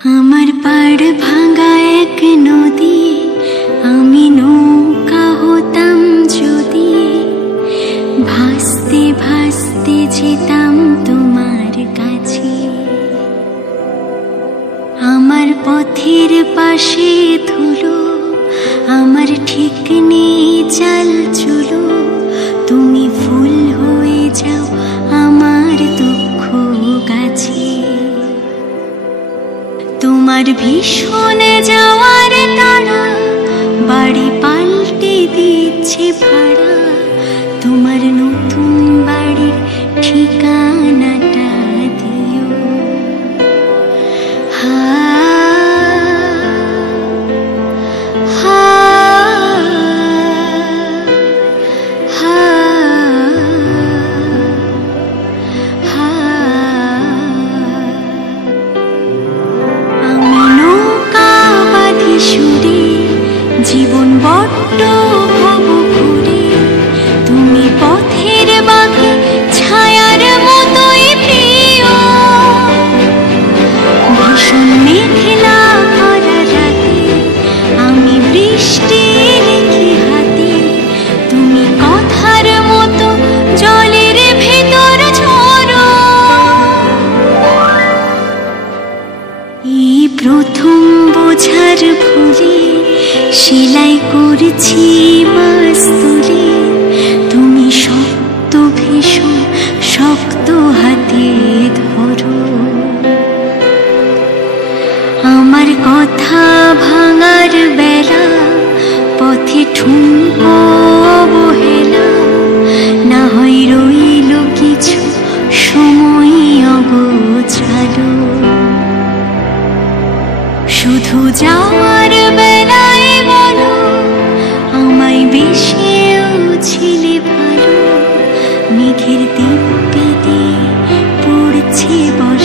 আমার পাড় ভাঙা এক নদী, আমি নৌকা হতাম যদি, ভাসতে ভাসতে যেতাম তোমার কাছে। আমার পথের পাশে ধুলো, আমার ঠিক নেই চাল চুলো, তুমি ফুল হয়ে যাও আমার দুঃখ গাছে। তোমার ভীষণ যাওয়ার তাড়া, বাড়ি পাল্টে দিচ্ছে ভাড়া, তোমার নতুন বাড়ির ঠিকানাটা দিও। হা হা হা হা। আমি নৌকা বাঁধি সুরে, জীবন বড্ড ভাবু ঘুরে, তুমি পথের বাঁকে ছায়ার মতোই প্রিয়। ভীষণ মেঘলা ভরা রাতে, আমি বৃষ্টি লিখি হাতে, তুমি কথার মতো জলের ভেতর ঝরো। এই প্রথম বোঝার ভুলে সেলাই করছি মাস্তুলে, তুমি শক্ত ভীষণ শক্ত হাতে ধরো। আমার কথা ভাঙার বেলা, পথে ঠুনকো অবহেলা, না হয় রইল কিছু সময় অগোছালো। শুধু যাওয়ার বেলায় বলো, আমায় বেশিও ছিলে ভালো, মেঘের দিব্যি দিয়ে পড়ছে বলো।